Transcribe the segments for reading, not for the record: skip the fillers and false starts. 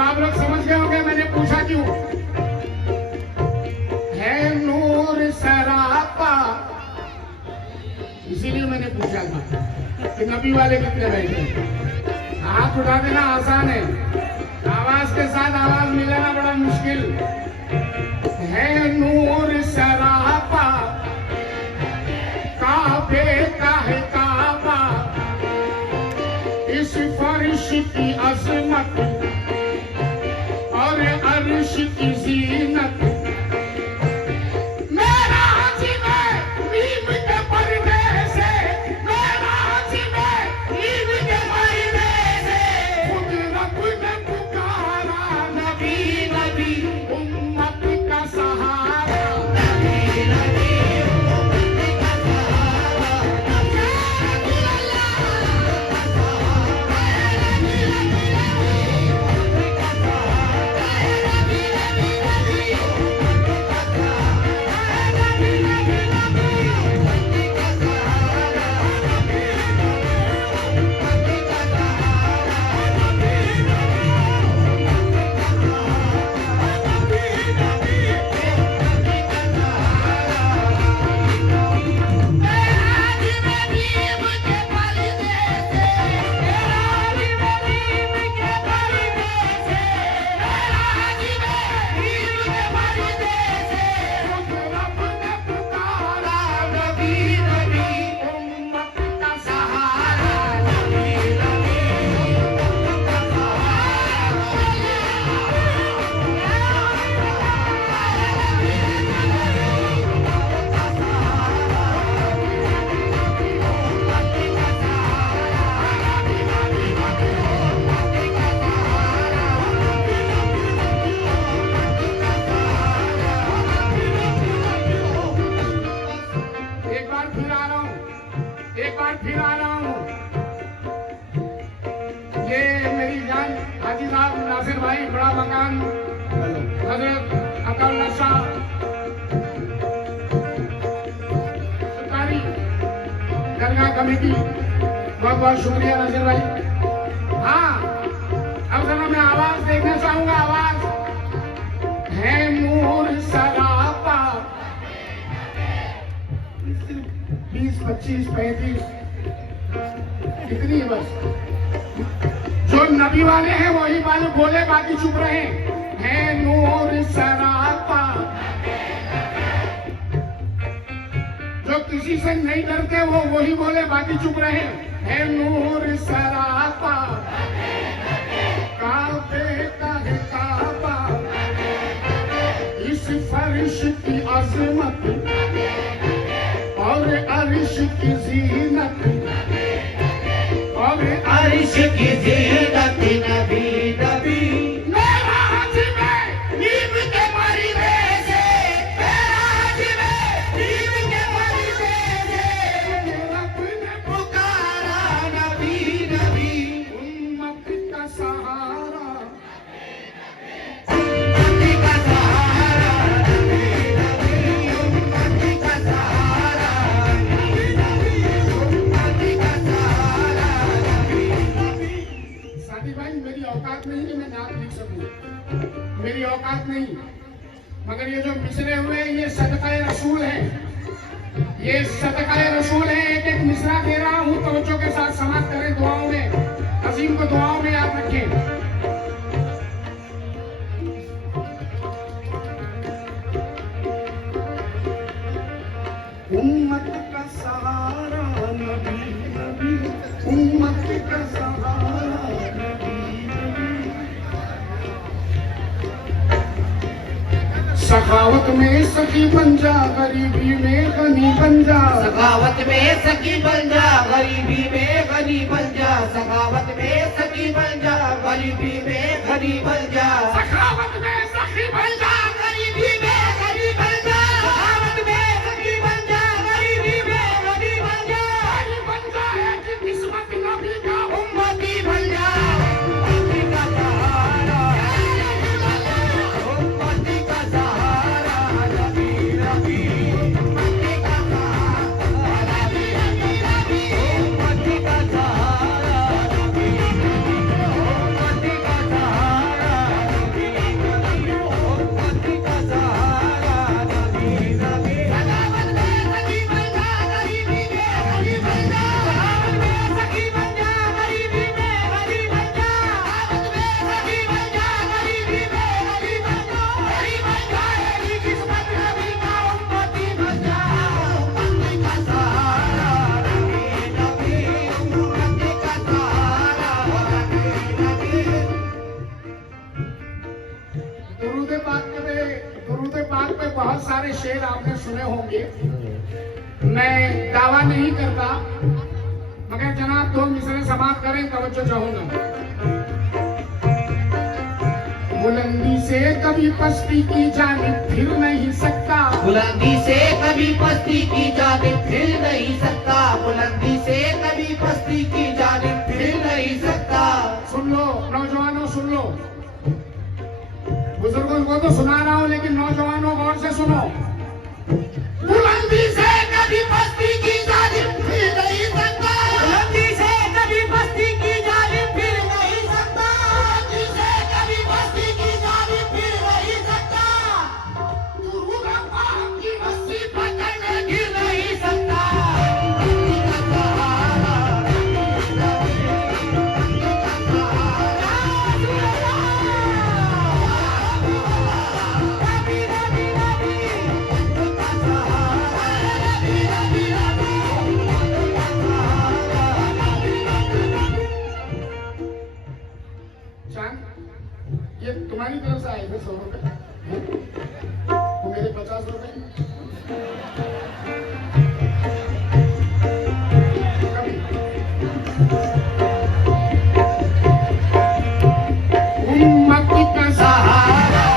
आप लोग समझ गए होंगे मैंने पूछा क्यों। है नूर सरापा, इसीलिए मैंने पूछा था कि नबी वाले कितने बैठे। हाथ उठा देना आसान है, आवाज के साथ आवाज मिलाना बड़ा मुश्किल है। नूर सरापा, काबे का है काबा, इस फर्श की अजमत और अर्श की जीनत। फिर आ रहा हूँ। ये मेरी जान हाजी साहब नासिर भाई, बड़ा मकान हजरत अकाउल्ला शाह सरकारी दरगाह कमेटी, बहुत बहुत शुक्रिया नासिर भाई। हाँ, अब जरा मैं आवाज देखना चाहूंगा। आवाज है नूर सरापा, 20, 25, 35 कितनी है बस। जो नबी वाले हैं वही वाले बोले, बाकी चुप रहे। है नूर सरापा, जो किसी से नहीं डरते वो वही बोले, बाकी चुप रहे। है नूर सरापा, काबे का है काबा, इस फर्श की अजमत और अर्श की जीनत, और अर्श की जीनत। नबी नबी मेराज में नीम के मरीने से, मेराज में नीम के मरीने से रब ने पुकारा। नबी नबी उम्मत का सहारा, उम्मत का सहारा। नबी नबी उम्मत का सहारा, नबी नबी उम्मत का सहारा। सादी भाई, मेरी औकात नहीं कि मैं नाम लिख सकूं, मेरी औकात नहीं। मगर ये जो मिसरे हुए हैं ये सदका रसूल है, ये सदका रसूल है। एक एक मिसरा दे रहा हूं, तवज्जो के साथ समाप्त करें दुआओं में। अजीम को दुआओं में याद रखें। उम्मत का सहारा नबी नबी, उम्मत का सहारा नबी नबी। सखावत में सखी बन जा, गरीबी में गनी बन जा। सखावत में सखी बन जा, गरीबी में गनी बन जा। सखावत में सखी बन जा, गरीबी में गनी बन जा। सखावत में सखी बन जा, गरीबी में गनी बन जा। सखावत में सखी बन जा, गरीबी में गनी बन जा। गनी बन जाए कि किस्मत नबी का उम्मती बन जा। उम्मती का सहारा, उम्मती का सहारा। नबी नबी उम्मती का सहारा, नबी नबी उम्मती का सहारा। नबी नबी उम्मती का सहारा। परवाह नहीं करता, मगर जनाब 2 मिसरे समाप्त करें, तवज्जो चाहूंगा। बुलंदी से कभी पस्ती की जानिब फिर नहीं सकता, बुलंदी से कभी पस्ती की जानिब फिर नहीं सकता, बुलंदी से कभी पस्ती की जानिब फिर नहीं सकता। सुन लो नौजवानों, सुन लो। बुजुर्गों को तो सुना रहा हूं, लेकिन नौजवानों गौर से सुनो। बुलंदी से कभी पस्ती की जानिब फिर नहीं सकता, बुलंदी से कभी पस्ती की जानिब फिर नहीं सकता, बुलंदी से कभी पस्ती की जानिब फिर नहीं सकता, दुरूद पाक की रस्सी पकड़ने गिर नहीं सकता। चांद, ये तुम्हारी तरफ से आए थे 100 रुपए, वो मेरे 50 रुपए। कभी उम्मत का सहारा,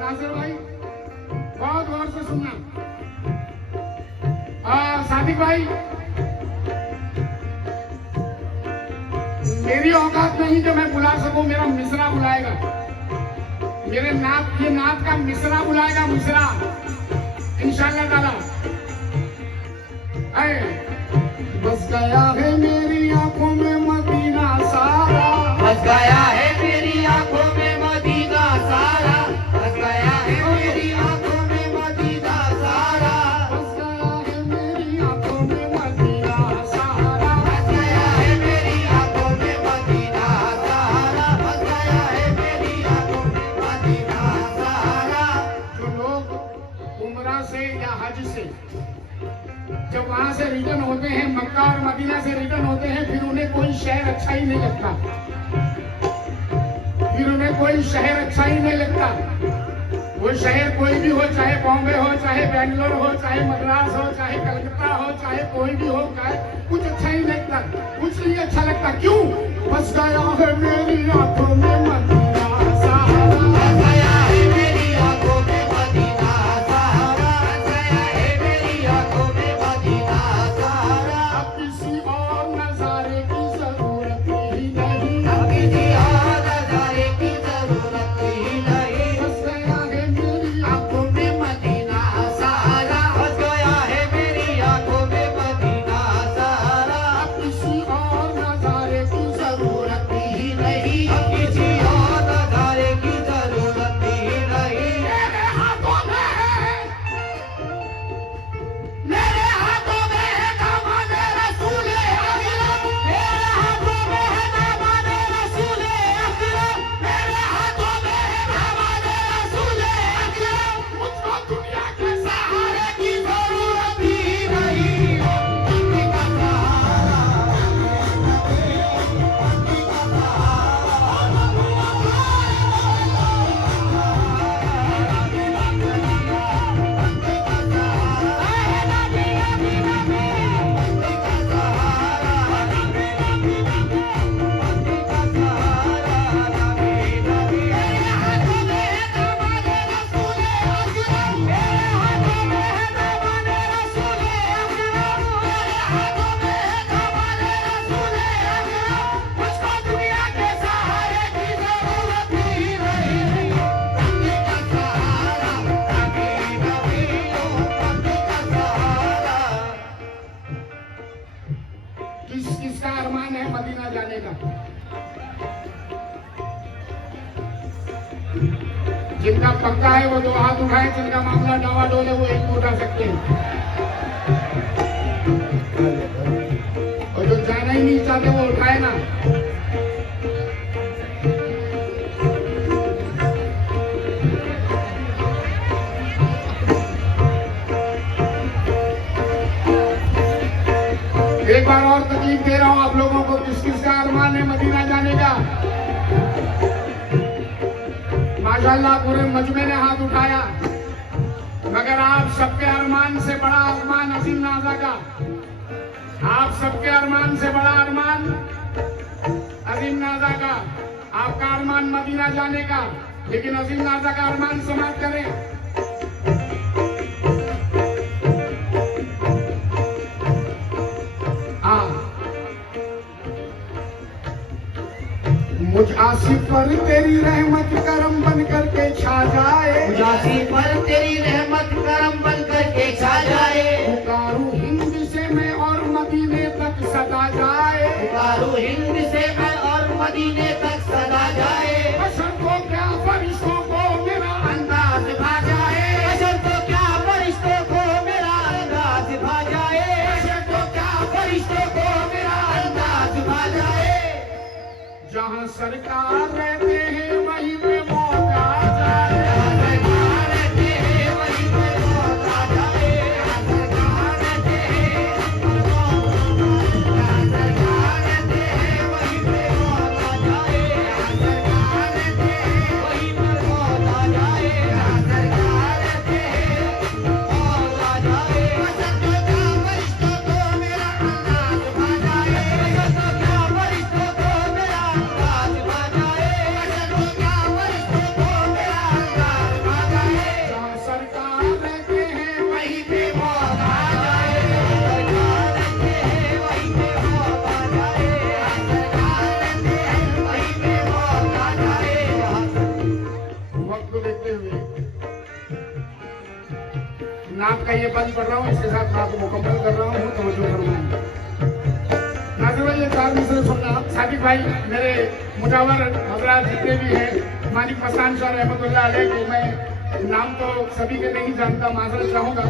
नासिर भाई बहुत गौर से सुनना। सादिक भाई, मेरी औकात नहीं जो मैं बुला सकूं, मेरा मिसरा बुलाएगा, मेरे नात, ये नात का मिसरा बुलाएगा, मिसरा इंशाल्लाह ताला। बस गया है मेरी आंखों में मदीना सारा, बस गया है मेरी आंखों में मदीना सारा, बस गया है मेरी आंखों में मदीना सारा, बस गया है मेरी आंखों में मदीना सारा, बस गया है मेरी आंखों में मदीना सारा, बस गया है मेरी आंखों में मदीना सारा। जो लोग उम्रा से या हज से जब वहां से रिटर्न होते हैं, मक्का और मदीना से रिटर्न होते हैं, फिर उन्हें कोई शहर अच्छा ही नहीं लगता, फिर उन्हें कोई शहर अच्छा ही नहीं लगता। वो शहर कोई भी हो, चाहे बॉम्बे हो, चाहे बेंगलोर हो, चाहे मद्रास हो, चाहे कलकत्ता हो, चाहे कोई भी हो, कुछ अच्छा ही नहीं लगता, कुछ नहीं अच्छा लगता। क्यों? बस गया है मेरी आंखों में मदीना सारा, बस गया है मेरी आंखों में मदीना सारा, बस गया है मेरी आंखों में मदीना सारा। अब किसी और नजारे की जरूरत ही नहीं, अब किसी और नजारे की जरूरत ही नहीं, बस गया है मेरी आंखों में मदीना सारा, बस गया है मेरी आंखों में मदीना सारा। अब किसी और नजारे की जरूरत ही नहीं, अब किसी और नजारे की जरूरत ही नहीं। मेरे हाथों में है, मेरे हाथों में है दामाने रसूल अकरम, मेरे हाथों में है दामाने रसूल अकरम, मेरे हाथों में है दामाने रसूल अकरम। मुझको दुनिया के सहारे की जरूरत ही नहीं, मुझको दुनिया के सहारे की जरूरत ही नहीं। किसका अरमान है मदीना जाने का? जिनका पक्का है वो 2 हाथ उठाए, जिनका मामला डावाडोल है वो 1 उठा सकते हैं, और जो जाना ही नहीं चाहते वो उठाए ना। एक माशाल्लाह पूरे मजमे ने हाथ उठाया, मगर आप सबके अरमान से बड़ा अरमान अजीम नाजा का, आप सबके अरमान से बड़ा अरमान अजीम नाजा का, आपका अरमान मदीना जाने का, लेकिन अजीम नाजा का अरमान समाप्त करें। मुझ आसिफ पर तेरी रहमत करम बन करके छा जाए, मुझ आसिफ पर तेरी रहमत करम बन करके छा जाए। पुकारूं हिंद से मैं और मदीने तक सदा जाए, पुकारूं हिंद से मैं और मदीने तक सदा जाए। बशर को क्या फरिश्तों को मेरा अंदाज भा जाए, बशर को क्या फरिश्तों को मेरा अंदाज भा जाए, बशर को क्या फरिश्तों को मेरा अंदाज भा जाए। जहाँ सरकार रहते हैं वहीं पे मौत आ जाए, जहाँ सरकार रहते हैं वहीं पे मौत आ जाए, जहाँ सरकार रहते हैं जहाँ सरकार रहते हैं वहीं पे मौत आ जाए, जहाँ सरकार रहते हैं वहीं पे मौत आ जाए, जहाँ सरकार रहते हैं मौत आ जाए। बशर को क्या फरिश्तों को मेरा अंदाज भा जाए, बशर को क्या फरिश्तों को मेरा अंदाज भा जाए, बशर को क्या फरिश्तों को मेरा अंदाज भा जाए। जहाँ सरकार रहते हैं वहीं पे मौत आ जाए, सरकार रहते हैं वहीं पे मौत आ जाए, सरकार रहते हैं वहीं पे मौत आ जाए। वक्त को देखते हुए नाक का ये बंद कर रहा हूँ, इसके साथ नाक को मुकम्मल कर रहा हूँ, तवज्जो फरमाइए। नाज़िर भाई ये चार मिसरे सुनना, सादिक भाई मेरे मुजावर हजरात जितने भी हैं, मालिक मस्तान शाह रहमतुल्लाह अलैह को मैं नाम तो सभी के नहीं जानता, माजरत चाहूँगा,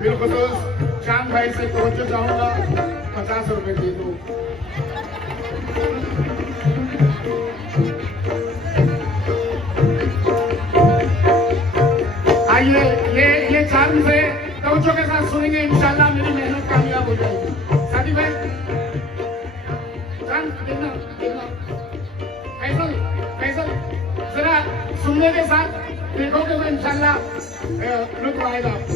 बिलखुसूस चांद भाई से तवज्जो चाहूँगा, 50 रुपए दे दो। आइए ये चार मिसरे तवज्जो के साथ सुनेंगे, इंशाल्लाह मेरी मेहनत कामयाब हो जाएगी। सादिक भाई चांद देखना देखना, फैसल फैसल जरा सुनने के साथ देखोगे तो इंशाल्लाह लुत्फ आएगा आपको।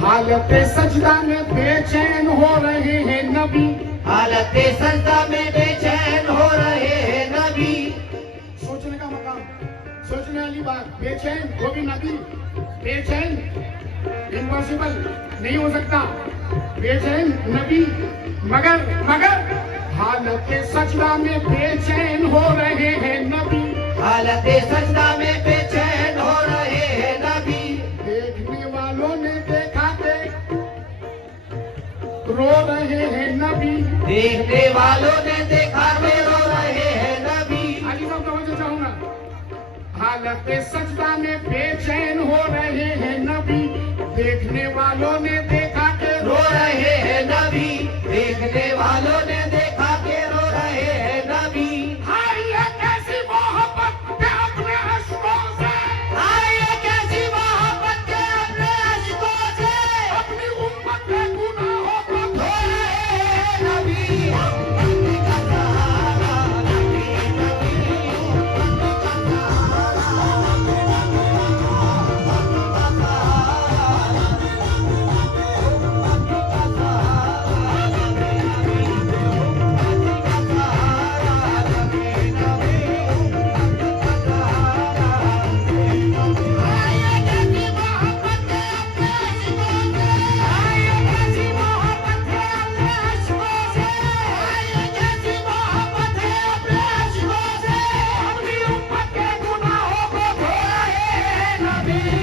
हालत सजदा में बेचैन हो रहे हैं नबी, हालत सजदा में बेचैन हो रहे हैं नबी। सोचने का मकाम, सोचने वाली बात, बेचैन वो भी नबी, बेचैन इम्पॉसिबल नहीं हो सकता, बेचैन नबी, मगर मगर हालत सजदा में बेचैन हो रहे हैं नबी, हालत सजदा में बेचैन हो रहे हैं नबी। देखने वालों ने देखा के रो रहे हैं नबी, देखने वालों ने देखा के रो रहे हैं नबी। अली साहब तवज्जो चाहूंगा, हालत सजदा में बेचैन हो रहे हैं नबी, देखने वालों ने देखा के रो रहे हैं नबी, देखने वालों ने देखा के रो रहे हैं नबी। हाय ये कैसी मोहब्बत के अपने अश्कों से, हाय ये कैसी मोहब्बत के अपने अश्कों से अपनी उम्मत के गुनाहों को धो रहे हैं नबी। उम्मत का सहारा नबी, नबी, उम्मत का सहारा, उम्मत का सहारा, उम्मत का सहारा नबी, नबी, उम्मत का सहारा नबी, नबी, उम्मत का सहारा नबी, नबी। हाय ये कैसी मोहब्बत के अपने अश्कों से, हाय ये कैसी मोहब्बत है अपने अश्कों से, हाय ये कैसी मोहब्बत है अपने अश्कों से अपनी उम्मत के गुनाहों को धो रहे हैं नबी।